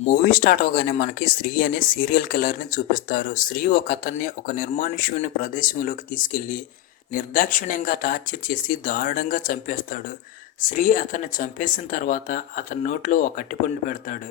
Movie start అవగానే మనకి శ్రీ అనే సీరియల్ కిల్లర్ని చూపిస్తారు. శ్రీ ఒక నిర్మానుష్యమైన ప్రదేశంలోకి తీసుకెళ్లి నిర్దాక్షిణ్యంగా టార్చర్ చేసి దారుణంగా చంపేస్తాడు. శ్రీ అతన్ని చంపేసిన తర్వాత అతని నోట్లో ఒక అట్టిపండు పెడతాడు.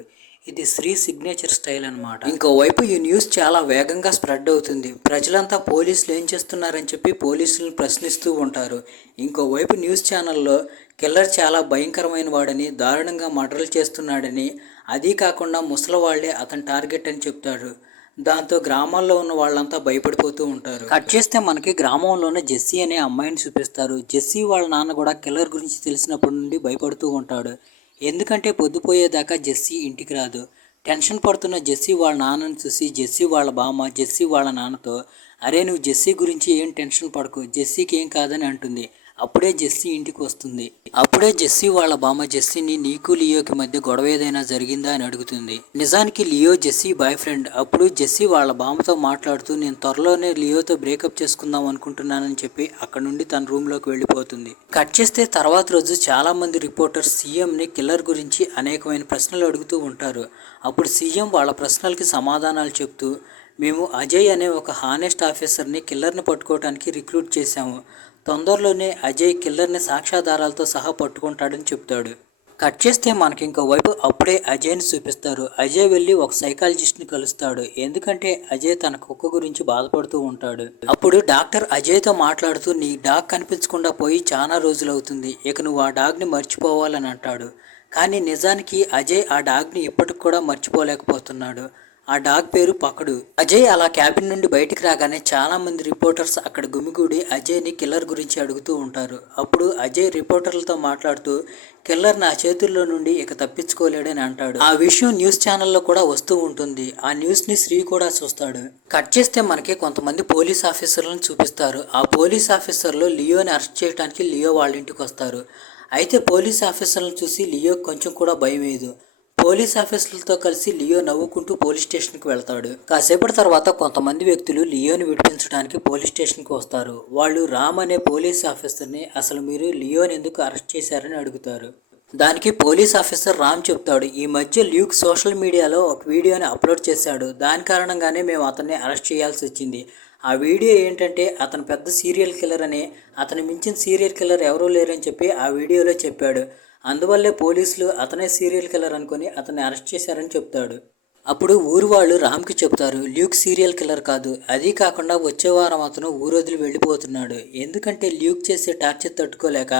ఇది శ్రీ సిగ్నేచర్ స్టైల్ అనమాట. ఇంకోవైపు ఈ న్యూస్ చాలా వేగంగా స్ప్రెడ్ అవుతుంది. ప్రజలంతా పోలీసులు ఏం చేస్తున్నారని చెప్పి పోలీసులను ప్రశ్నిస్తూ ఉంటారు. ఇంకోవైపు న్యూస్ ఛానల్లో కిల్లర్ చాలా భయంకరమైన వాడని, దారుణంగా మర్డర్లు చేస్తున్నాడని, అదీ కాకుండా ముసలివాళ్లే అతని టార్గెట్ అని చెప్తాడు. దాంతో గ్రామాల్లో ఉన్న వాళ్ళంతా భయపడిపోతూ ఉంటారు. కట్ చేస్తే మనకి గ్రామంలోనే జెస్సీ అనే అమ్మాయిని చూపిస్తారు. జెస్సీ వాళ్ళ నాన్న కూడా కిల్లర్ గురించి తెలిసినప్పటి నుండి భయపడుతూ ఉంటాడు. ఎందుకంటే పొద్దుపోయేదాకా జెస్సీ ఇంటికి రాదు. టెన్షన్ పడుతున్న జెస్సీ వాళ్ళ నాన్నని చూసి జెస్సీ వాళ్ళ బామ్మ జెస్సీ వాళ్ళ నాన్నతో, అరే నువ్వు జెస్సీ గురించి ఏం టెన్షన్ పడకు, జెస్సీకి ఏం కాదని అంటుంది. అప్పుడే జెస్సీ ఇంటికి వస్తుంది. అప్పుడే జెస్సీ వాళ్ళ బామ్మ జెస్సీని నీకు లియోకి మధ్య గొడవ ఏదైనా జరిగిందా అని అడుగుతుంది. నిజానికి లియో జెస్సీ బాయ్ ఫ్రెండ్. అప్పుడు జెస్సీ వాళ్ళ బామ్మతో మాట్లాడుతూ నేను త్వరలోనే లియోతో బ్రేకప్ చేసుకుందాం అనుకుంటున్నానని చెప్పి అక్కడ నుండి తన రూమ్లోకి వెళ్ళిపోతుంది. కట్ చేస్తే తర్వాత రోజు చాలా మంది రిపోర్టర్స్ సీఎంని కిల్లర్ గురించి అనేకమైన ప్రశ్నలు అడుగుతూ ఉంటారు. అప్పుడు సీఎం వాళ్ళ ప్రశ్నలకి సమాధానాలు చెప్తూ, మేము అజయ్ అనే ఒక హానెస్ట్ ఆఫీసర్ని కిల్లర్ని పట్టుకోవడానికి రిక్రూట్ చేశాము. తొందరలోనే అజయ్ కిల్లర్ని సాక్ష్యాధారాలతో సహా పట్టుకుంటాడని చెప్తాడు. కట్ చేస్తే మనకి ఇంకోవైపు అప్పుడే అజయ్ని చూపిస్తారు. అజయ్ వెళ్ళి ఒక సైకాలజిస్ట్ని కలుస్తాడు. ఎందుకంటే అజయ్ తన కుక్క గురించి బాధపడుతూ ఉంటాడు. అప్పుడు డాక్టర్ అజయ్తో మాట్లాడుతూ నీ డాగ్ కనిపించకుండా పోయి చాలా రోజులు అవుతుంది, ఇక నువ్వు ఆ డాగ్ని మర్చిపోవాలని అంటాడు. కానీ నిజానికి అజయ్ ఆ డాగ్ని ఇప్పటికి కూడా మర్చిపోలేకపోతున్నాడు. ఆ డాగ్ పేరు పకడు. అజయ్ అలా క్యాబిన్ నుండి బయటికి రాగానే చాలా మంది రిపోర్టర్స్ అక్కడ గుమిగూడి అజయ్ని కిల్లర్ గురించి అడుగుతూ ఉంటారు. అప్పుడు అజయ్ రిపోర్టర్లతో మాట్లాడుతూ కిల్లర్ నా చేతుల్లో నుండి ఇక తప్పించుకోలేడని అంటాడు. ఆ విషయం న్యూస్ ఛానల్లో కూడా వస్తూ ఉంటుంది. ఆ న్యూస్ ని శ్రీ కూడా చూస్తాడు. కట్ చేస్తే మనకి కొంతమంది పోలీస్ ఆఫీసర్లను చూపిస్తారు. ఆ పోలీస్ ఆఫీసర్లు లియోని అరెస్ట్ చేయడానికి లియో వాళ్ళ ఇంటికి వస్తారు. అయితే పోలీస్ ఆఫీసర్లను చూసి లియో కొంచెం కూడా భయం వేయదు. పోలీస్ ఆఫీసర్లతో కలిసి లియో నవ్వుకుంటూ పోలీస్ స్టేషన్కి వెళ్తాడు. కాసేపటి తర్వాత కొంతమంది వ్యక్తులు లియోని విడిపించడానికి పోలీస్ స్టేషన్కి వస్తారు. వాళ్ళు రామ్ అనే పోలీస్ ఆఫీసర్ని అసలు మీరు లియోని ఎందుకు అరెస్ట్ చేశారని అడుగుతారు. దానికి పోలీస్ ఆఫీసర్ రామ్ చెప్తాడు, ఈ మధ్య ల్యూక్ సోషల్ మీడియాలో ఒక వీడియోని అప్లోడ్ చేశాడు. దాని కారణంగానే మేము అతన్ని అరెస్ట్ చేయాల్సి వచ్చింది. ఆ వీడియో ఏంటంటే అతను పెద్ద సీరియల్ కిల్లర్ అని, అతను మించిన సీరియల్ కిల్లర్ ఎవరూ లేరని చెప్పి ఆ వీడియోలో చెప్పాడు. అందువల్లే పోలీసులు అతనే సీరియల్ కిల్లర్ అనుకుని అతన్ని అరెస్ట్ చేశారని చెప్తాడు. అప్పుడు ఊరు వాళ్ళు రామ్కి చెప్తారు, ల్యూక్ సీరియల్ కిల్లర్ కాదు, అదీ కాకుండా వచ్చే వారం అతను ఊరొదిలి వెళ్ళిపోతున్నాడు. ఎందుకంటే ల్యూక్ చేసే టార్చర్ తట్టుకోలేక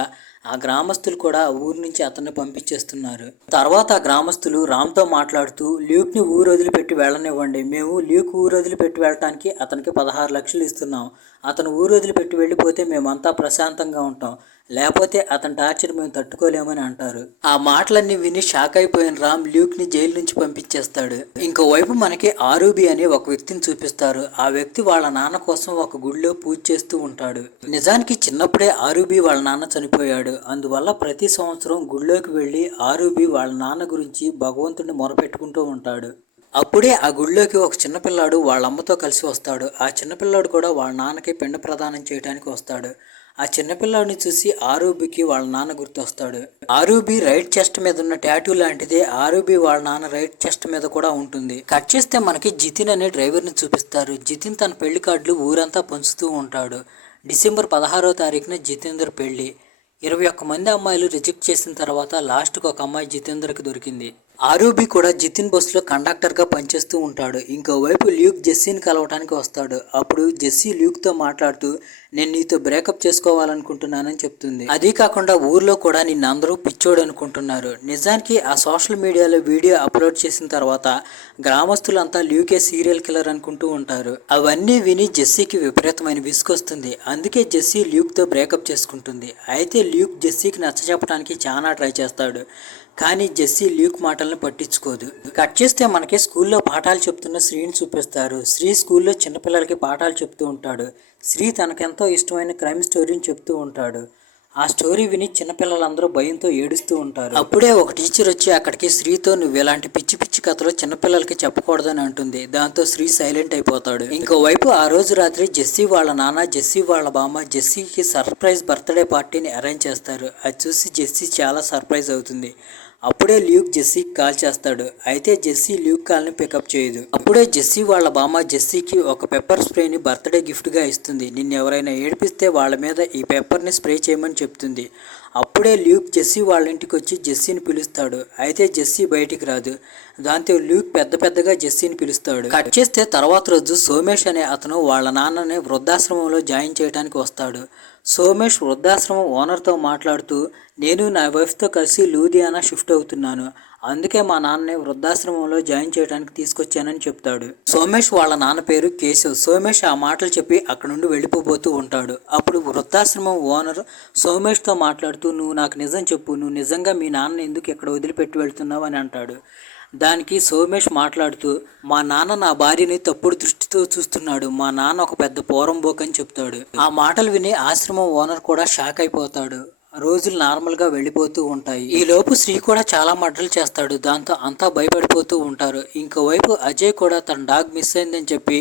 ఆ గ్రామస్తులు కూడా ఊరు నుంచి అతన్ని పంపించేస్తున్నారు. తర్వాత ఆ గ్రామస్తులు రామ్తో మాట్లాడుతూ ల్యూక్ని ఊరు వదిలిపెట్టి వెళ్ళనివ్వండి, మేము ల్యూక్ ఊరు వదిలిపెట్టి వెళ్ళటానికి అతనికి 16 లక్షలు ఇస్తున్నాం. అతను ఊరు వదిలిపెట్టి వెళ్ళిపోతే మేమంతా ప్రశాంతంగా ఉంటాం, లేకపోతే అతని టార్చర్ మేము తట్టుకోలేమని అంటారు. ఆ మాటలన్నీ విని షాక్ అయిపోయిన రామ్ ల్యూక్ని జైలు నుంచి పంపించేస్తాడు. ఇంకోవైపు మనకి ఆరూబి అనే ఒక వ్యక్తిని చూపిస్తారు. ఆ వ్యక్తి వాళ్ళ నాన్న కోసం ఒక గుడిలో పూజ చేస్తూ ఉంటాడు. నిజానికి చిన్నప్పుడే ఆరూబి వాళ్ళ నాన్న చనిపోయాడు. అందువల్ల ప్రతి సంవత్సరం గుడిలోకి వెళ్ళి ఆరూబి వాళ్ళ నాన్న గురించి భగవంతుడిని మొరపెట్టుకుంటూ ఉంటాడు. అప్పుడే ఆ గుడిలోకి ఒక చిన్నపిల్లాడు వాళ్ళ అమ్మతో కలిసి వస్తాడు. ఆ చిన్నపిల్లాడు కూడా వాళ్ళ నాన్నకి పిండ ప్రదానం చేయడానికి వస్తాడు. ఆ చిన్నపిల్లాడిని చూసి ఆరూబికి వాళ్ళ నాన్న గుర్తొస్తాడు. ఆరూబి రైట్ చెస్ట్ మీద ఉన్న టాటూ లాంటిదే ఆరూబి వాళ్ళ నాన్న రైట్ చెస్ట్ మీద కూడా ఉంటుంది. కట్ చేస్తే మనకి జితిన్ అనే డ్రైవర్ని చూపిస్తారు. జితిన్ తన పెళ్లి కార్డులు ఊరంతా పంచుతూ ఉంటాడు. డిసెంబర్ 16వ తారీఖున జితేందర్ పెళ్లి. 21 మంది అమ్మాయిలు రిజెక్ట్ చేసిన తర్వాత లాస్ట్కి ఒక అమ్మాయి జితేందర్కి దొరికింది. ఆరూబి కూడా జితిన్ బస్సులో కండక్టర్గా పనిచేస్తూ ఉంటాడు. ఇంకోవైపు ల్యూక్ జెస్సీని కలవటానికి వస్తాడు. అప్పుడు జెస్సీ ల్యూక్తో మాట్లాడుతూ నేను నీతో బ్రేకప్ చేసుకోవాలనుకుంటున్నానని చెప్తుంది. అదీ కాకుండా ఊర్లో కూడా నిన్ను అందరూ పిచ్చోడు అనుకుంటున్నారు. నిజానికి ఆ సోషల్ మీడియాలో వీడియో అప్లోడ్ చేసిన తర్వాత గ్రామస్తులంతా ల్యూకే సీరియల్ కిల్లర్ అనుకుంటూ ఉంటారు. అవన్నీ విని జెస్సీకి విపరీతమైన విసుగొస్తుంది. అందుకే జెస్సీ ల్యూక్తో బ్రేకప్ చేసుకుంటుంది. అయితే ల్యూక్ జెస్సీకి నచ్చజెప్పడానికి చాలా ట్రై చేస్తాడు. కానీ జెస్సీ ల్యూక్ మాటలను పట్టించుకోదు. కట్ చేస్తే మనకి స్కూల్లో పాఠాలు చెప్తున్న శ్రీని చూపిస్తారు. శ్రీ స్కూల్లో చిన్నపిల్లలకి పాఠాలు చెప్తూ ఉంటాడు. శ్రీ తనకెంతో ఇష్టమైన క్రైమ్ స్టోరీని చెప్తూ ఉంటాడు. ఆ స్టోరీ విని చిన్నపిల్లలందరూ భయంతో ఏడుస్తూ ఉంటారు. అప్పుడే ఒక టీచర్ వచ్చి అక్కడికి శ్రీతో నువ్వు ఇలాంటి పిచ్చి పిచ్చి కథలు చిన్నపిల్లలకి చెప్పకూడదని అంటుంది. దాంతో శ్రీ సైలెంట్ అయిపోతాడు. ఇంకోవైపు ఆ రోజు రాత్రి జెస్సీ వాళ్ళ నాన్న జెస్సీ వాళ్ళ బామ్మ జెస్సీకి సర్ప్రైజ్ బర్త్డే పార్టీని అరేంజ్ చేస్తారు. అది చూసి జెస్సీ చాలా సర్ప్రైజ్ అవుతుంది. అప్పుడే ల్యూక్ జెస్సీకి కాల్ చేస్తాడు. అయితే జెస్సీ ల్యూక్ కాల్ని పికప్ చేయదు. అప్పుడే జెస్సీ వాళ్ళ బామ్మ జెస్సీకి ఒక పెప్పర్ స్ప్రేని బర్త్డే గిఫ్ట్గా ఇస్తుంది. నిన్ను ఎవరైనా ఏడిపిస్తే వాళ్ళ మీద ఈ పెప్పర్ని స్ప్రే చేయమని చెప్తుంది. అప్పుడే ల్యూక్ జెస్సీ వాళ్ళ ఇంటికి వచ్చి జెస్సీని పిలుస్తాడు. అయితే జెస్సీ బయటికి రాదు. దాంతో ల్యూక్ పెద్దగా జెస్సీని పిలుస్తాడు. కట్ చేస్తే తర్వాత రోజు సోమేష్ అనే అతను వాళ్ళ నాన్నని వృద్ధాశ్రమంలో జాయిన్ చేయడానికి వస్తాడు. సోమేష్ వృద్ధాశ్రమం ఓనర్తో మాట్లాడుతూ, నేను నా వైఫ్తో కలిసి లూధియానా షిఫ్ట్ అవుతున్నాను, అందుకే మా నాన్నని వృద్ధాశ్రమంలో జాయిన్ చేయడానికి తీసుకొచ్చానని చెప్తాడు. సోమేష్ వాళ్ళ నాన్న పేరు కేశవ్. సోమేష్ ఆ మాటలు చెప్పి అక్కడ నుండి వెళ్ళిపోతూ ఉంటాడు. అప్పుడు వృద్ధాశ్రమం ఓనర్ సోమేష్తో మాట్లాడుతూ, నువ్వు నాకు నిజం చెప్పు, నువ్వు నిజంగా మీ నాన్నని ఎందుకు ఇక్కడ వదిలిపెట్టి వెళ్తున్నావు అని అంటాడు. దానికి సోమేష్ మాట్లాడుతూ, మా నాన్న నా భార్యని తప్పుడు దృష్టితో చూస్తున్నాడు, మా నాన్న ఒక పెద్ద పోరంబోక్ అని చెప్తాడు. ఆ మాటలు విని ఆశ్రమం ఓనర్ కూడా షాక్ అయిపోతాడు. రోజులు నార్మల్గా వెళ్ళిపోతూ ఉంటాయి. ఈ లోపు శ్రీ కూడా చాలా మర్డర్లు చేస్తాడు. దాంతో అంతా భయపడిపోతూ ఉంటారు. ఇంకోవైపు అజయ్ కూడా తన డాగ్ మిస్ అయిందని చెప్పి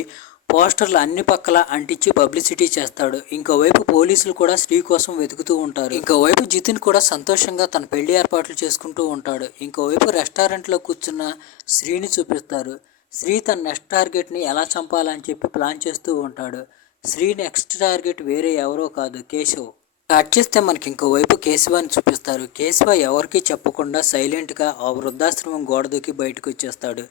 పోస్టర్లు అన్ని పక్కల అంటించి పబ్లిసిటీ చేస్తాడు. ఇంకోవైపు పోలీసులు కూడా శ్రీ కోసం వెతుకుతూ ఉంటారు. ఇంకోవైపు జితిన్ కూడా సంతోషంగా తన పెళ్లి ఏర్పాట్లు చేసుకుంటూ ఉంటాడు. ఇంకోవైపు రెస్టారెంట్లో కూర్చున్న శ్రీని చూపిస్తారు. శ్రీ తన నెక్స్ట్ టార్గెట్ని ఎలా చంపాలని చెప్పి ప్లాన్ చేస్తూ ఉంటాడు. శ్రీ నెక్స్ట్ టార్గెట్ వేరే ఎవరో కాదు, కేశవ్. కట్ చేస్తే మనకి ఇంకోవైపు కేశవాన్ని చూపిస్తారు. కేశవ ఎవరికీ చెప్పకుండా సైలెంట్గా ఆ వృద్ధాశ్రమం గోడ దూకి బయటకు వచ్చేస్తాడు.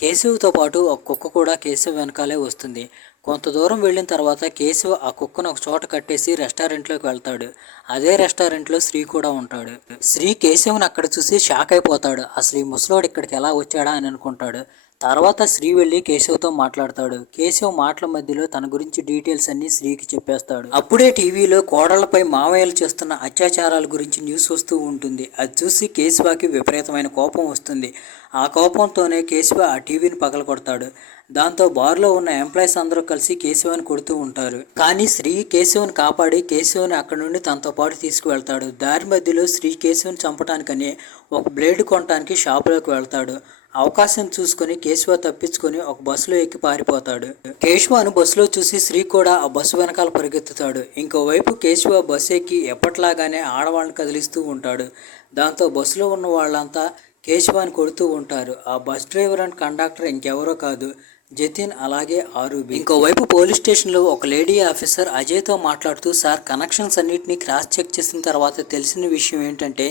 కేశవ్తో పాటు ఒక కుక్క కూడా కేశవ్ వెనకాలే వస్తుంది. కొంత దూరం వెళ్ళిన తర్వాత కేశవ్ ఆ కుక్కను ఒక చోట కట్టేసి రెస్టారెంట్లోకి వెళ్తాడు. అదే రెస్టారెంట్లో శ్రీ కూడా ఉంటాడు. శ్రీ కేశవ్ని అక్కడ చూసి షాక్ అయిపోతాడు. అసలు ఈ ముసలోడు ఇక్కడికి ఎలా వచ్చాడా అని అనుకుంటాడు. తర్వాత శ్రీ వెళ్ళి కేశవ్తో మాట్లాడతాడు. కేశవ్ మాటల మధ్యలో తన గురించి డీటెయిల్స్ అన్ని శ్రీకి చెప్పేస్తాడు. అప్పుడే టీవీలో కోడళ్లపై మామయ్యలు చేస్తున్న అత్యాచారాల గురించి న్యూస్ వస్తూ ఉంటుంది. అది చూసి కేశవకి విపరీతమైన కోపం వస్తుంది. ఆ కోపంతోనే కేశవ ఆ టీవీని పగలగొడతాడు. దాంతో బార్లో ఉన్న ఎంప్లాయీస్ అందరూ కలిసి కేశవని కొడుతూ ఉంటారు. కానీ శ్రీ కేశవని కాపాడి కేశవని అక్కడి నుండి తనతో పాటు తీసుకువెళ్తాడు. దారి మధ్యలో శ్రీ కేశవని చంపడానికని ఒక బ్లేడ్ కొనడానికి షాపులోకి వెళ్తాడు. అవకాశం చూసుకొని కేశవ తప్పించుకొని ఒక బస్సులో ఎక్కి పారిపోతాడు. కేశవను బస్సులో చూసి శ్రీ కూడా ఆ బస్సు వెనకాల పరిగెత్తుతాడు. ఇంకోవైపు కేశవ బస్సు ఎక్కి ఎప్పట్లాగానే ఆడవాళ్ళని కదిలిస్తూ ఉంటాడు. దాంతో బస్సులో ఉన్న వాళ్ళంతా కేశవాన్ని కొడుతూ ఉంటారు. ఆ బస్ డ్రైవర్ అండ్ కండక్టర్ ఇంకెవరో కాదు, జతిన్ అలాగే ఆరూబి. ఇంకోవైపు పోలీస్ స్టేషన్లో ఒక లేడీ ఆఫీసర్ అజయ్తో మాట్లాడుతూ, సార్ కనెక్షన్స్ అన్నింటినీ క్రాస్ చెక్ చేసిన తర్వాత తెలిసిన విషయం ఏంటంటే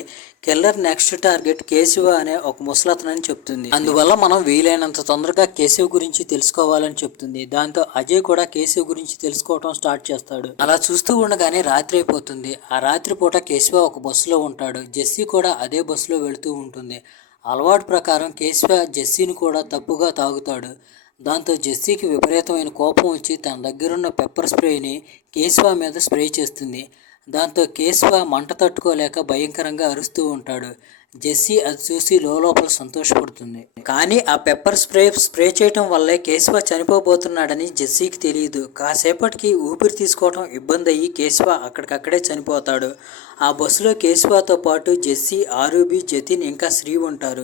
కిల్లర్ నెక్స్ట్ టార్గెట్ కేశవ అనే ఒక ముసలతనని చెప్తుంది. అందువల్ల మనం వీలైనంత తొందరగా కేశవ్ గురించి తెలుసుకోవాలని చెప్తుంది. దాంతో అజయ్ కూడా కేశవ్ గురించి తెలుసుకోవటం స్టార్ట్ చేస్తాడు. అలా చూస్తూ ఉండగానే రాత్రి అయిపోతుంది. ఆ రాత్రి పూట కేశవ ఒక బస్సులో ఉంటాడు. జెస్సీ కూడా అదే బస్సులో వెళుతూ ఉంటుంది. అలవాటు ప్రకారం కేశవ జెస్సీని కూడా తప్పుగా తాగుతాడు. దాంతో జెస్సీకి విపరీతమైన కోపం వచ్చి తన దగ్గరున్న పెప్పర్ స్ప్రేని కేశవ మీద స్ప్రే చేస్తుంది. దాంతో కేశవ మంట తట్టుకోలేక భయంకరంగా అరుస్తూ ఉంటాడు. జెస్సీ అది చూసి లోపల సంతోషపడుతుంది. కానీ ఆ పెప్పర్ స్ప్రే చేయటం వల్లే కేశవ చనిపోబోతున్నాడని జెస్సీకి తెలియదు. కాసేపటికి ఊపిరి తీసుకోవడం ఇబ్బంది అయ్యి కేశవ అక్కడికక్కడే చనిపోతాడు. ఆ బస్సులో కేశవతో పాటు జెస్సీ, ఆరూబి, జతిన్ ఇంకా శ్రీ ఉంటారు.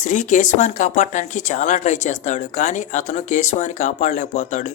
శ్రీ కేశవాన్ని కాపాడటానికి చాలా ట్రై చేస్తాడు. కానీ అతను కేశవాన్ని కాపాడలేకపోతాడు.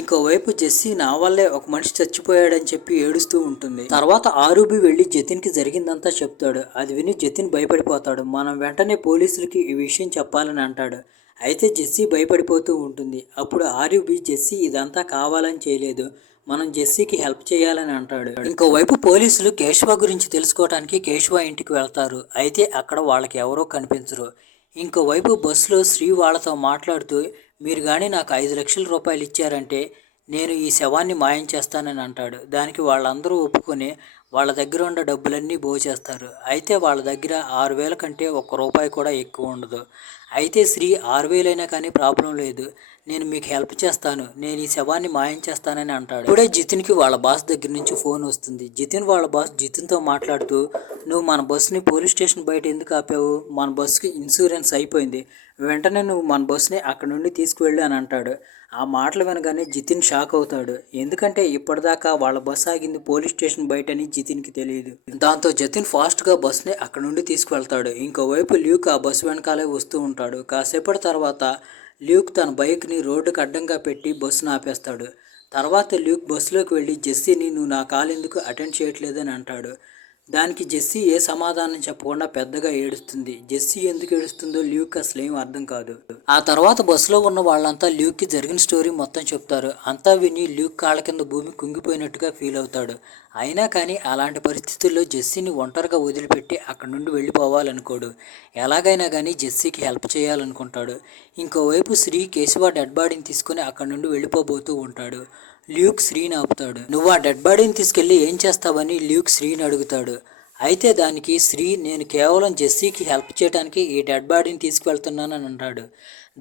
ఇంకోవైపు జెస్సీ నా వల్లే ఒక మనిషి చచ్చిపోయాడని చెప్పి ఏడుస్తూ ఉంటుంది. తర్వాత ఆరూబి వెళ్ళి జతిన్కి జరిగిందంతా చెప్తాడు. అది విని జతిన్ భయపడిపోతాడు. మనం వెంటనే పోలీసులకి ఈ విషయం చెప్పాలని అంటాడు. అయితే జెస్సీ భయపడిపోతూ ఉంటుంది. అప్పుడు ఆరూబి జెస్సీ ఇదంతా కావాలని చేయలేదు, మనం జెస్సీకి హెల్ప్ చేయాలని అంటాడు. ఇంకోవైపు పోలీసులు కేశవ గురించి తెలుసుకోవడానికి కేశవ ఇంటికి వెళ్తారు. అయితే అక్కడ వాళ్ళకి ఎవరో కనిపించరు. ఇంకోవైపు బస్సులో శ్రీ వాళ్ళతో మాట్లాడుతూ, మీరు కానీ నాకు 5 లక్షల రూపాయలు ఇచ్చారంటే నేను ఈ శవాన్ని మాయం చేస్తానని అంటాడు. దానికి వాళ్ళందరూ ఒప్పుకొని వాళ్ళ దగ్గర ఉన్న డబ్బులన్నీ చేస్తారు. అయితే వాళ్ళ దగ్గర 6,000 కంటే ₹1 కూడా ఎక్కువ ఉండదు. అయితే శ్రీ 6,000 అయినా కానీ ప్రాబ్లం లేదు, నేను మీకు హెల్ప్ చేస్తాను, నేను ఈ శవాన్ని మాయం చేస్తానని అంటాడు. ఇప్పుడే జితిన్కి వాళ్ళ బాస్ దగ్గర నుంచి ఫోన్ వస్తుంది. జితిన్ వాళ్ళ బాస్ జితిన్తో మాట్లాడుతూ, నువ్వు మన బస్సుని పోలీస్ స్టేషన్ బయట ఎందుకు ఆపావు, మన బస్సుకి ఇన్సూరెన్స్ అయిపోయింది, వెంటనే నువ్వు మన బస్సుని అక్కడ నుండి తీసుకువెళ్ళు అని అంటాడు. ఆ మాటలు వినగానే జితిన్ షాక్ అవుతాడు. ఎందుకంటే ఇప్పటిదాకా వాళ్ళ బస్సు ఆగింది పోలీస్ స్టేషన్ బయట అని జితిన్కి తెలియదు. దాంతో జతిన్ ఫాస్ట్గా బస్సుని అక్కడ నుండి తీసుకువెళ్తాడు. ఇంకోవైపు ల్యూక్ ఆ బస్సు వెనకాలే వస్తూ ఉంటాడు. కాసేపటి తర్వాత ల్యూక్ తన బైక్ని రోడ్డుకు అడ్డంగా పెట్టి బస్సును ఆపేస్తాడు. తర్వాత ల్యూక్ బస్సులోకి వెళ్ళి జెస్సీని, నువ్వు నా కాల్ ఎందుకు అటెండ్ చేయట్లేదని అంటాడు. దానికి జెస్సీ ఏ సమాధానం చెప్పకుండా పెద్దగా ఏడుస్తుంది. జెస్సీ ఎందుకు ఏడుస్తుందో ల్యూక్ అసలేం అర్థం కాదు. ఆ తర్వాత బస్సులో ఉన్న వాళ్ళంతా ల్యూక్కి జరిగిన స్టోరీ మొత్తం చెప్తారు. అంతా విని ల్యూక్ కాళ్ళ కింద భూమి కుంగిపోయినట్టుగా ఫీల్ అవుతాడు. అయినా కానీ అలాంటి పరిస్థితుల్లో జెస్సీని ఒంటరిగా వదిలిపెట్టి అక్కడి నుండి వెళ్ళిపోవాలనుకోడు. ఎలాగైనా కానీ జెస్సీకి హెల్ప్ చేయాలనుకుంటాడు. ఇంకోవైపు శ్రీ కేశవ డెడ్ బాడీని తీసుకుని అక్కడి నుండి వెళ్ళిపోబోతూ ఉంటాడు. ల్యూక్ శ్రీని ఆపుతాడు. నువ్వు ఆ డెడ్ బాడీని తీసుకెళ్ళి ఏం చేస్తావని ల్యూక్ శ్రీని అడుగుతాడు. అయితే దానికి శ్రీ, నేను కేవలం జెస్సీకి హెల్ప్ చేయడానికి ఈ డెడ్ బాడీని తీసుకువెళ్తున్నానని అంటాడు.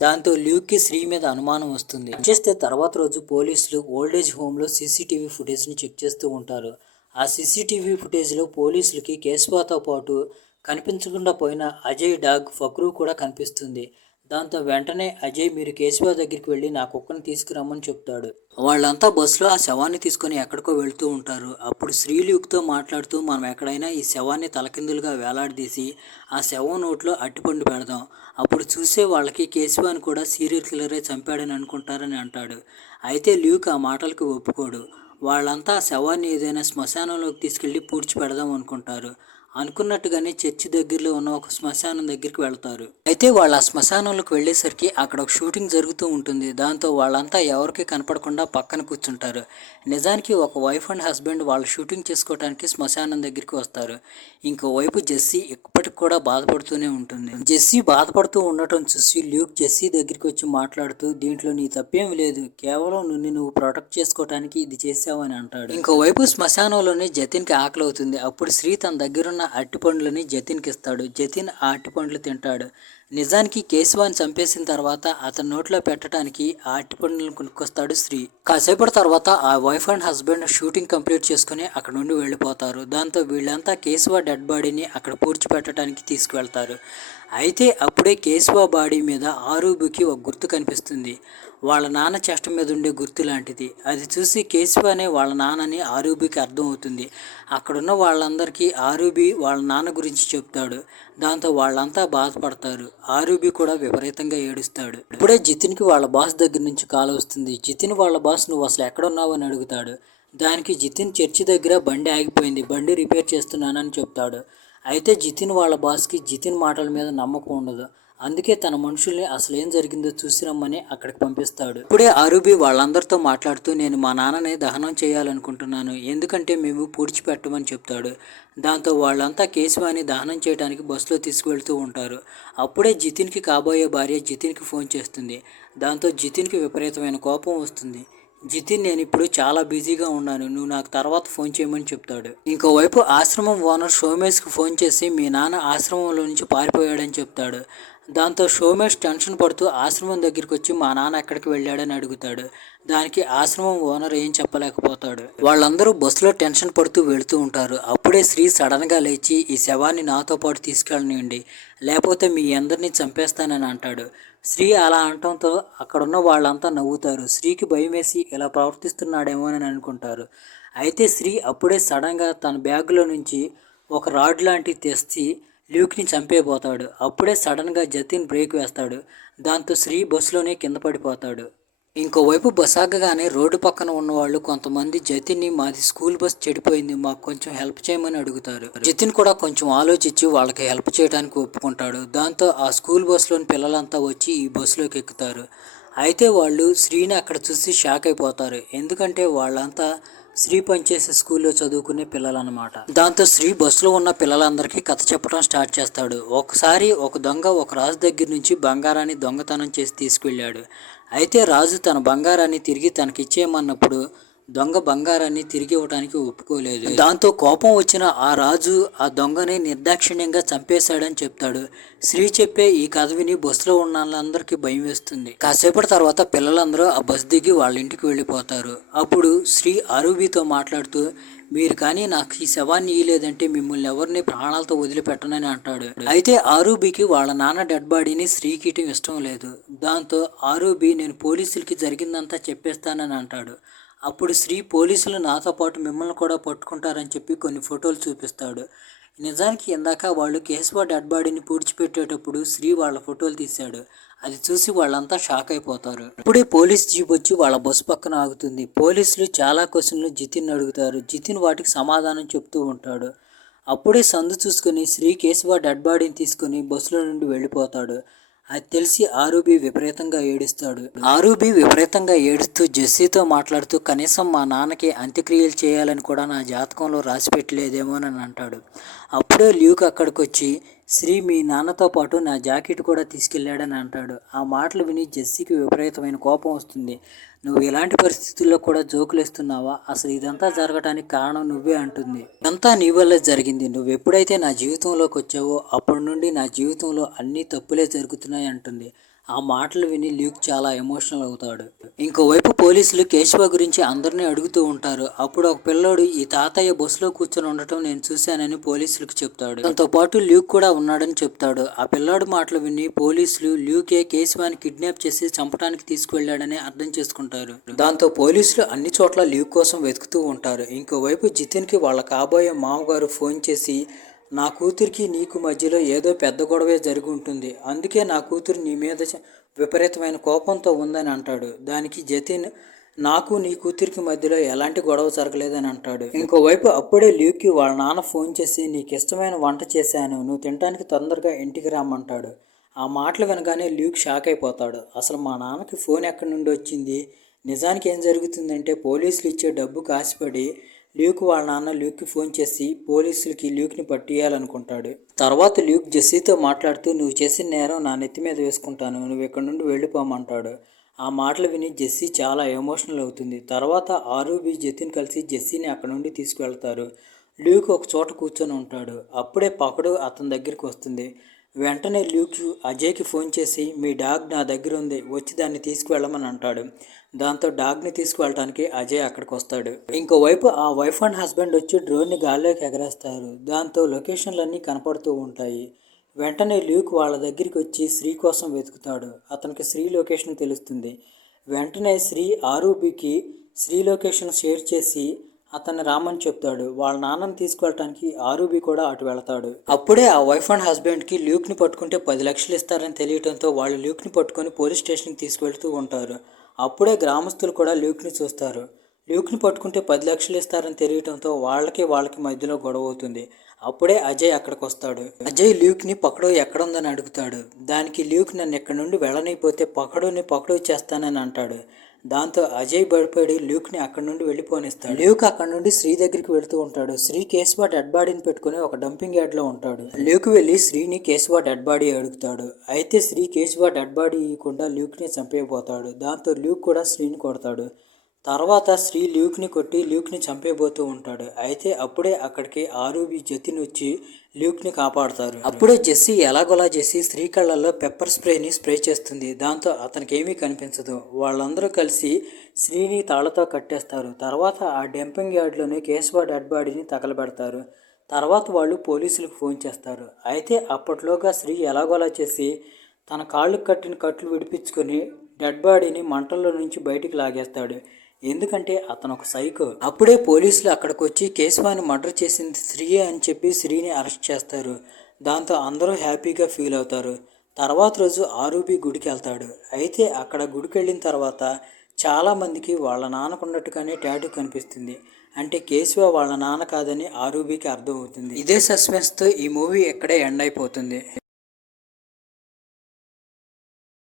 దాంతో ల్యూక్కి శ్రీ మీద అనుమానం వస్తుంది. చేస్తే తర్వాత రోజు పోలీసులు ఓల్డేజ్ హోమ్లో సీసీటీవీ ఫుటేజ్ని చెక్ చేస్తూ ఉంటారు. ఆ సీసీటీవీ ఫుటేజ్లో పోలీసులకి కేశవాతో పాటు కనిపించకుండా పోయిన అజయ్ డాగ్ ఫక్రూ కూడా కనిపిస్తుంది. దాంతో వెంటనే అజయ్, మీరు కేశవ దగ్గరికి వెళ్ళి నా కుక్కని తీసుకురమ్మని చెప్తాడు. వాళ్ళంతా బస్సులో ఆ శవాన్ని తీసుకొని ఎక్కడికో వెళ్తూ ఉంటారు. అప్పుడు శ్రీలుక్తో మాట్లాడుతూ, మనం ఎక్కడైనా ఈ శవాన్ని తలకిందులుగా వేలాడదీసి ఆ శవం నోట్లో అట్టిపండు పెడదాం. అప్పుడు చూసే వాళ్ళకి కేశవాన్ని కూడా సీరియల్ కిల్లరే చంపాడని అనుకుంటారని అంటాడు. అయితే ల్యూక్ ఆ మాటలకు ఒప్పుకోడు. వాళ్ళంతా ఆ శవాన్ని ఏదైనా శ్మశానంలోకి తీసుకెళ్లి పూడ్చి పెడదాం అనుకుంటారు. అనుకున్నట్టుగానే చర్చి దగ్గరలో ఉన్న ఒక శ్మశానం దగ్గరికి వెళ్తారు. అయితే వాళ్ళ ఆ శ్మశానంలోకి వెళ్ళేసరికి అక్కడ ఒక షూటింగ్ జరుగుతూ ఉంటుంది. దాంతో వాళ్ళంతా ఎవరికి కనపడకుండా పక్కన కూర్చుంటారు. నిజానికి ఒక వైఫ్ అండ్ హస్బెండ్ వాళ్ళు షూటింగ్ చేసుకోవడానికి శ్మశానం దగ్గరికి వస్తారు. ఇంకోవైపు జెస్సీ ఇప్పటికి కూడా బాధపడుతూనే ఉంటుంది. జెస్సీ బాధపడుతూ ఉండటం చూసి ల్యూక్ జెస్సీ దగ్గరికి వచ్చి మాట్లాడుతూ, దీంట్లో నీ తప్పేం లేదు, కేవలం నువ్వు ప్రొటెక్ట్ చేసుకోవడానికి ఇది చేసావని అంటాడు. ఇంకోవైపు శ్మశానంలోనే జతిన్కి ఆకలి అవుతుంది. అప్పుడు శ్రీ తన దగ్గరున్న అరటిపండ్లని జతిన్కి ఇస్తాడు. జతిన్ ఆ అరటిపండ్లు తింటాడు. నిజానికి కేశవాన్ని చంపేసిన తర్వాత అతని నోట్లో పెట్టడానికి ఆ అరటిపండ్లను కొనుక్కొస్తాడు శ్రీ. కాసేపటి తర్వాత ఆ wife and husband shooting complete చేసుకుని అక్కడ నుండి వెళ్ళిపోతారు. దాంతో వీళ్ళంతా కేశవ డెడ్ బాడీని అక్కడ పూడ్చిపెట్టడానికి తీసుకువెళ్తారు. అయితే అప్పుడే కేశవ బాడీ మీద ఆరూబికి ఒక గుర్తు కనిపిస్తుంది. వాళ్ళ నాన్న చెస్ట్ మీద ఉండే గుర్తు లాంటిది. అది చూసి కేశవనే వాళ్ళ నాన్నని ఆరూబికి అర్థం అవుతుంది. అక్కడున్న వాళ్ళందరికీ ఆరూబి వాళ్ళ నాన్న గురించి చెప్తాడు. దాంతో వాళ్ళంతా బాధపడతారు. ఆరూబి కూడా విపరీతంగా ఏడుస్తాడు. ఇప్పుడే జితిన్కి వాళ్ళ బాస్ దగ్గర నుంచి కాల్ వస్తుంది. జితిన్ వాళ్ళ బాస్, నువ్వు అసలు ఎక్కడున్నావు అని అడుగుతాడు. దానికి జితిన్, చర్చి దగ్గర బండి ఆగిపోయింది, బండి రిపేర్ చేస్తున్నానని చెప్తాడు. అయితే జితిన్ వాళ్ళ బాస్కి జితిన్ మాటల మీద నమ్మకం ఉండదు. అందుకే తన మనుషుల్ని అసలు ఏం జరిగిందో చూసి రమ్మని అక్కడికి పంపిస్తాడు. ఇప్పుడే ఆరూబి వాళ్ళందరితో మాట్లాడుతూ, నేను మా నాన్నని దహనం చేయాలనుకుంటున్నాను, ఎందుకంటే మేము పూడ్చిపెట్టమని చెప్తాడు. దాంతో వాళ్ళంతా కేశవాన్ని దహనం చేయడానికి బస్సులో తీసుకువెళ్తూ ఉంటారు. అప్పుడే జితిన్కి కాబోయే భార్య జితిన్కి ఫోన్ చేస్తుంది. దాంతో జితిన్కి విపరీతమైన కోపం వస్తుంది. జితిన్, నేను ఇప్పుడు చాలా బిజీగా ఉన్నాను, నువ్వు నాకు తర్వాత ఫోన్ చేయమని చెప్తాడు. ఇంకోవైపు ఆశ్రమం ఓనర్ షోమేష్కి ఫోన్ చేసి మీ నాన్న ఆశ్రమంలో నుంచి పారిపోయాడని చెప్తాడు. దాంతో షోమేష్ టెన్షన్ పడుతూ ఆశ్రమం దగ్గరికి వచ్చి మా నాన్న ఎక్కడికి వెళ్ళాడని అడుగుతాడు. దానికి ఆశ్రమం ఓనర్ ఏం చెప్పలేకపోతాడు. వాళ్ళందరూ బస్సులో టెన్షన్ పడుతూ వెళుతూ ఉంటారు. అప్పుడే శ్రీ సడన్గా లేచి, ఈ శవాన్ని నాతో పాటు తీసుకెళ్ళనివ్వండి, లేకపోతే మీ అందరినీ చంపేస్తానని అంటాడు. శ్రీ అలా అనటంతో అక్కడున్న వాళ్ళంతా నవ్వుతారు. శ్రీకి భయం వేసి ఇలా ప్రవర్తిస్తున్నాడేమోనని అనుకుంటారు. అయితే శ్రీ అప్పుడే సడన్గా తన బ్యాగులో నుంచి ఒక రాడ్ లాంటివి తెచ్చి ల్యూక్ని చంపేపోతాడు. అప్పుడే సడన్గా జతిన్ బ్రేక్ వేస్తాడు. దాంతో శ్రీ బస్సులోనే కింద పడిపోతాడు. ఇంకోవైపు బస్ ఆగగానే రోడ్డు పక్కన ఉన్నవాళ్ళు కొంతమంది జతిన్ని, మాది స్కూల్ బస్ చెడిపోయింది, మాకు కొంచెం హెల్ప్ చేయమని అడుగుతారు. జతిన్ కూడా కొంచెం ఆలోచించి వాళ్ళకి హెల్ప్ చేయడానికి ఒప్పుకుంటాడు. దాంతో ఆ స్కూల్ బస్సులోని పిల్లలంతా వచ్చి ఈ బస్సులోకి ఎక్కుతారు. అయితే వాళ్ళు శ్రీని అక్కడ చూసి షాక్ అయిపోతారు. ఎందుకంటే వాళ్ళంతా శ్రీ పనిచేసే స్కూల్లో చదువుకునే పిల్లలు అనమాట. దాంతో శ్రీ బస్సులో ఉన్న పిల్లలందరికీ కథ చెప్పడం స్టార్ట్ చేస్తాడు. ఒకసారి ఒక దొంగ ఒక రాజు దగ్గర నుంచి బంగారాన్ని దొంగతనం చేసి తీసుకెళ్ళాడు. అయితే రాజు తన బంగారాన్ని తిరిగి తనకిచ్చేయమన్నప్పుడు దొంగ బంగారాన్ని తిరిగి ఇవ్వడానికి ఒప్పుకోలేదు. దాంతో కోపం వచ్చిన ఆ రాజు ఆ దొంగని నిర్దాక్షిణ్యంగా చంపేశాడని చెప్తాడు. శ్రీ చెప్పే ఈ కథ విని బస్సులో ఉన్న వాళ్ళందరికీ భయం వేస్తుంది. కాసేపటి తర్వాత పిల్లలందరూ ఆ బస్ దిగి వాళ్ళ ఇంటికి వెళ్ళిపోతారు. అప్పుడు శ్రీ ఆరూబితో మాట్లాడుతూ, మీరు కానీ నాకు ఈ శవాన్ని ఇయ్యలేదంటే మిమ్మల్ని ఎవరిని ప్రాణాలతో వదిలిపెట్టనని అంటాడు. అయితే ఆరూబికి వాళ్ళ నాన్న డెడ్ బాడీని శ్రీకి ఇష్టం లేదు. దాంతో ఆరూబి, నేను పోలీసులకి జరిగిందంతా చెప్పేస్తానని అంటాడు. అప్పుడు శ్రీ, పోలీసులు నాతో పాటు మిమ్మల్ని కూడా పట్టుకుంటారని చెప్పి కొన్ని ఫోటోలు చూపిస్తాడు. నిజానికి ఇందాక వాళ్ళు కేశవ డెడ్ బాడీని పూడ్చిపెట్టేటప్పుడు శ్రీ వాళ్ళ ఫోటోలు తీశాడు. అది చూసి వాళ్ళంతా షాక్ అయిపోతారు. ఇప్పుడే పోలీస్ జీప్ వచ్చి వాళ్ళ బస్సు పక్కన ఆగుతుంది. పోలీసులు చాలా క్వశ్చన్లు జితిన్ అడుగుతారు. జితిన్ వాటికి సమాధానం చెప్తూ ఉంటాడు. అప్పుడే సందు చూసుకుని శ్రీ కేశవ డెడ్ బాడీని తీసుకుని బస్సులో నుండి వెళ్ళిపోతాడు. అది తెలిసి ఆరూబి విపరీతంగా ఏడుస్తాడు. ఆరూబి విపరీతంగా ఏడుస్తూ జెస్సీతో మాట్లాడుతూ కనీసం మా నాన్నకి అంత్యక్రియలు చేయాలని కూడా నా జాతకంలో రాసి పెట్టలేదేమోనని అంటాడు. అప్పుడే ల్యూక్ అక్కడికి వచ్చి శ్రీ మీ నాన్నతో పాటు నా జాకెట్ కూడా తీసుకెళ్ళాడని అంటాడు. ఆ మాటలు విని జెస్సీకి విపరీతమైన కోపం వస్తుంది. నువ్వు ఇలాంటి పరిస్థితుల్లో కూడా జోకులు వేస్తున్నావా? అసలు ఇదంతా జరగటానికి కారణం నువ్వే అంటుంది. ఇదంతా నీ వల్లే జరిగింది. నువ్వు ఎప్పుడైతే నా జీవితంలోకి వచ్చావో అప్పటి నుండి నా జీవితంలో అన్ని తప్పులే జరుగుతున్నాయి అంటుంది. ఆ మాటలు విని ల్యూక్ చాలా ఎమోషనల్ అవుతాడు. ఇంకోవైపు పోలీసులు కేశవ గురించి అందరినీ అడుగుతూ ఉంటారు. అప్పుడు ఒక పిల్లోడు ఈ తాతయ్య బస్సులో కూర్చొని ఉండటం నేను చూశానని పోలీసులకు చెప్తాడు. దాంతో పాటు ల్యూక్ కూడా ఉన్నాడని చెప్తాడు. ఆ పిల్లాడు మాటలు విని పోలీసులు ల్యూకే కేశవాన్ని కిడ్నాప్ చేసి చంపడానికి తీసుకువెళ్ళాడని అర్థం చేసుకుంటారు. దాంతో పోలీసులు అన్ని చోట్ల ల్యూక్ కోసం వెతుకుతూ ఉంటారు. ఇంకోవైపు జితిన్కి వాళ్ళ కాబోయే మామగారు ఫోన్ చేసి నా కూతురికి నీకు మధ్యలో ఏదో పెద్ద గొడవే జరిగి ఉంటుంది, అందుకే నా కూతురు నీ మీద విపరీతమైన కోపంతో ఉందని అంటాడు. దానికి జతిన్ నాకు నీ కూతురికి మధ్యలో ఎలాంటి గొడవ జరగలేదని అంటాడు. ఇంకోవైపు అప్పుడే ల్యూక్కి వాళ్ళ నాన్న ఫోన్ చేసి నీకు ఇష్టమైన వంట చేశాను, నువ్వు తినడానికి తొందరగా ఇంటికి రమ్మంటాడు. ఆ మాటలు వినగానే ల్యూక్ షాక్ అయిపోతాడు. అసలు మా నాన్నకి ఫోన్ ఎక్కడి నుండి వచ్చింది? నిజానికి ఏం జరుగుతుందంటే పోలీసులు ఇచ్చే డబ్బుకు ఆశపడి ల్యూక్ వాళ్ళ నాన్న ల్యూక్కి ఫోన్ చేసి పోలీసులకి ల్యూక్ని పట్టేయాలనుకుంటాడు. తర్వాత ల్యూక్ జెస్సీతో మాట్లాడుతూ నువ్వు చేసిన నేరం నా నెత్తి మీద వేసుకుంటాను, నువ్వు ఇక్కడ నుండి వెళ్ళిపోమంటాడు. ఆ మాటలు విని జెస్సీ చాలా ఎమోషనల్ అవుతుంది. తర్వాత ఆరూబి జతిన్ కలిసి జెస్సీని అక్కడ నుండి తీసుకువెళ్తారు. ల్యూక్ ఒక చోట కూర్చొని ఉంటాడు. అప్పుడే పకడు అతని దగ్గరికి వస్తుంది. వెంటనే ల్యూక్ అజయ్కి ఫోన్ చేసి మీ డాగ్ నా దగ్గర ఉంది, వచ్చి దాన్ని తీసుకువెళ్ళమని అంటాడు. దాంతో డాగ్ని తీసుకువెళ్ళటానికి అజయ్ అక్కడికి వస్తాడు. ఇంకోవైపు ఆ వైఫ్ అండ్ హస్బెండ్ వచ్చి డ్రోన్ని గాల్లోకి ఎగరేస్తారు. దాంతో లొకేషన్లన్నీ కనపడుతూ ఉంటాయి. వెంటనే ల్యూక్ వాళ్ళ దగ్గరికి వచ్చి శ్రీ కోసం వెతుకుతాడు. అతనికి శ్రీ లొకేషన్ తెలుస్తుంది. వెంటనే శ్రీ ఆరూబికి శ్రీ లొకేషన్ షేర్ చేసి అతన్ని రామని చెప్తాడు. వాళ్ళ నాన్నని తీసుకెళ్ళటానికి ఆరూబి కూడా అటు వెళతాడు. అప్పుడే ఆ వైఫ్ అండ్ హస్బెండ్కి ల్యూక్ని పట్టుకుంటే 10 లక్షలు ఇస్తారని తెలియడంతో వాళ్ళు ల్యూక్ని పట్టుకొని పోలీస్ స్టేషన్కి తీసుకువెళ్తూ ఉంటారు. అప్పుడే గ్రామస్తులు కూడా ల్యూక్ని చూస్తారు. ల్యూక్ని పట్టుకుంటే 10 లక్షలు ఇస్తారని తెలియడంతో వాళ్ళకి మధ్యలో గొడవ అవుతుంది. అప్పుడే అజయ్ అక్కడికి వస్తాడు. అజయ్ ల్యూక్ని పకడో ఎక్కడుందని అడుగుతాడు. దానికి ల్యూక్ నన్ను ఎక్కడి నుండి వెళ్ళనైపోతే పకడో చేస్తానని అంటాడు. దాంతో అజయ్ భయపడి ల్యూక్ని అక్కడి నుండి వెళ్ళిపోనిస్తాడు. ల్యూక్ అక్కడి నుండి శ్రీ దగ్గరికి వెళుతూ ఉంటాడు. శ్రీ కేశవ డెడ్ బాడీని పెట్టుకుని ఒక డంపింగ్ యార్డ్లో ఉంటాడు. ల్యూక్ వెళ్ళి శ్రీని కేశవ డెడ్ బాడీ అడుగుతాడు. అయితే శ్రీ కేశవ డెడ్ బాడీ ఇవ్వకుండా ల్యూక్ని చంపేయబోతాడు. దాంతో ల్యూక్ కూడా శ్రీని కొడతాడు. తర్వాత శ్రీ ల్యూక్ని కొట్టి ల్యూక్ని చంపేయబోతూ ఉంటాడు. అయితే అప్పుడే అక్కడికి ఆరూబి జతిన్ వచ్చి ల్యూక్ని కాపాడుతారు. అప్పుడే జెస్సీ ఎలాగోలా చేసి శ్రీ కళ్ళల్లో పెప్పర్ స్ప్రేని స్ప్రే చేస్తుంది. దాంతో అతనికి ఏమీ కనిపించదు. వాళ్ళందరూ కలిసి శ్రీని తాళ్లతో కట్టేస్తారు. తర్వాత ఆ డంపింగ్ యార్డ్లోనే కేశవ డెడ్ బాడీని తగలబెడతారు. తర్వాత వాళ్ళు పోలీసులకు ఫోన్ చేస్తారు. అయితే అప్పట్లోగా శ్రీ ఎలాగోలా చేసి తన కాళ్ళకు కట్టిన కట్లు విడిపించుకొని డెడ్ బాడీని మంటల్లో నుంచి బయటికి లాగేస్తాడు. ఎందుకంటే అతను ఒక సైకో. అప్పుడే పోలీసులు అక్కడికి వచ్చి కేశవాన్ని మర్డర్ చేసింది శ్రీయే అని చెప్పి శ్రీని అరెస్ట్ చేస్తారు. దాంతో అందరూ హ్యాపీగా ఫీల్ అవుతారు. తర్వాత రోజు ఆరూబి గుడికి వెళ్తాడు. అయితే అక్కడ గుడికి వెళ్ళిన తర్వాత చాలామందికి వాళ్ళ నాన్నకున్నట్టుగానే టాటూ కనిపిస్తుంది. అంటే కేశవ వాళ్ళ నాన్న కాదని ఆరూబికి అర్థం అవుతుంది. ఇదే సస్పెన్స్తో ఈ మూవీ ఎక్కడే ఎండ్ అయిపోతుంది.